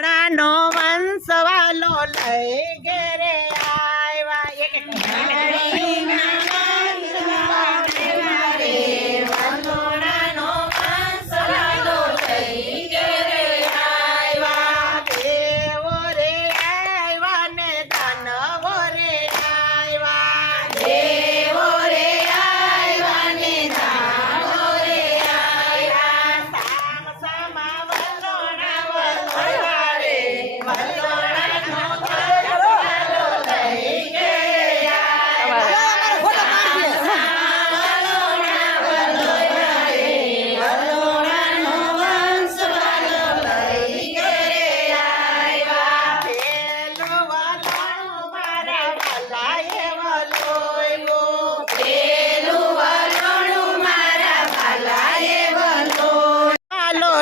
વલ્લોણાનો વંશવાલો લઈ ઘેરે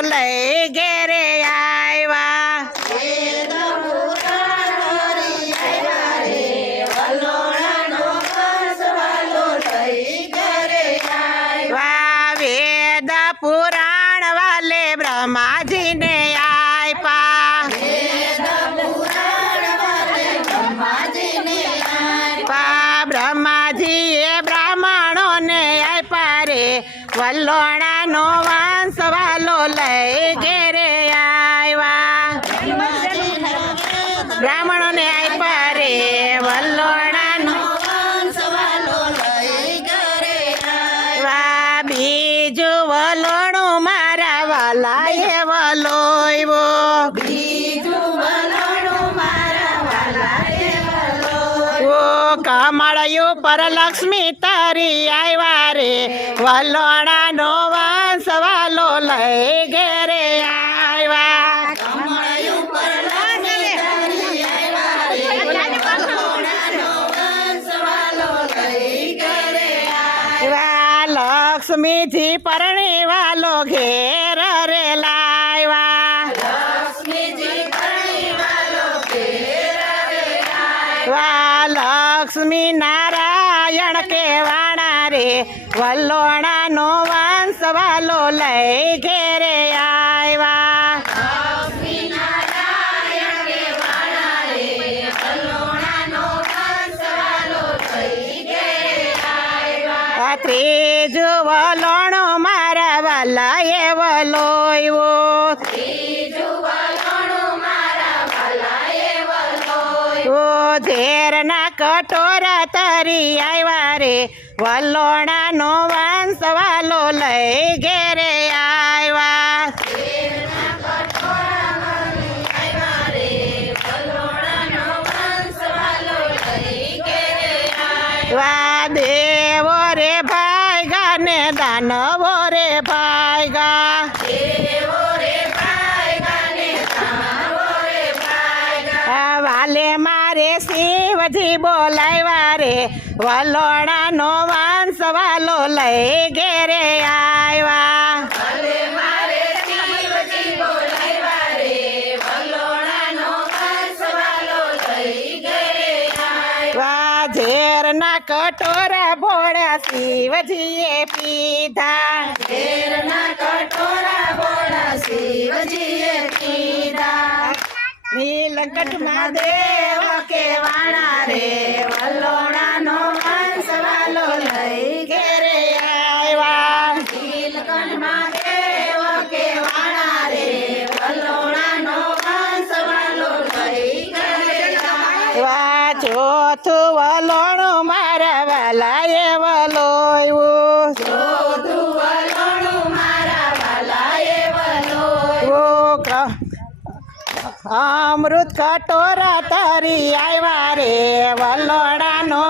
લઈ ઘેરે આવ્યા વેદ પુરાણ વાલે બ્રહ્માજીને આપ્યા બ્રહ્માજીએ બ્રાહ્મણોને આપ્યા રે વલ્લોણાનો વંશવાલો લઈ ઘેરે આવ્યા બ્રાહ્મણોને આપ્યા રે વલ્લોણાનો વંશવાલો લઈ ઘેરે આવ્યા બીજું વલોણું મારા વાલાએ વલોવ્યો કમળયું પર લક્ષ્મી તારી આવ્યા રે વલ્લોણાનો વંશવાલો લઈ ઘેરે આવ્યા લક્ષ્મીજી પરણી વાલો ઘેર રે લાવ્યા લક્ષ્મી નારાયણ કેવાણા રે વલ્લોણાનો વંશવાલો લઈ ઘેરે આવ્યા ત્રીજું વલોણું મારા વાલાએ વલોવ્યો ઝેરના કટોરા તરી આવ્યા રે વલ્લોણાનો વંશવાલો લઈ ઘેરે આવ્યા દેવો રે ભાઈગા ને દાનવો રે ભાઈગા વાલે મારે શિવજી બોલાવ્યા રે વલ્લોણાનો વંશવાલો લઈ ઘેરે આવ્યા ઝેરના કટોરા ભોળા શિવજીએ પીધા નીલકંઠમાં દેવ કેવાણા રે વલ્લોણાનો વંશવાલો લઈ ઘેરે આવ્યા નીલકંઠમાં દેવ કેવાણા રે વલ્લોણાનો વંશવાલો લઈ ઘેરે આવ્યા ચોથું વલોણું મારા વાલાએ વલોવ્યું અમૃત કટોરા તારી આવ્યા રે વલ્લોણાનો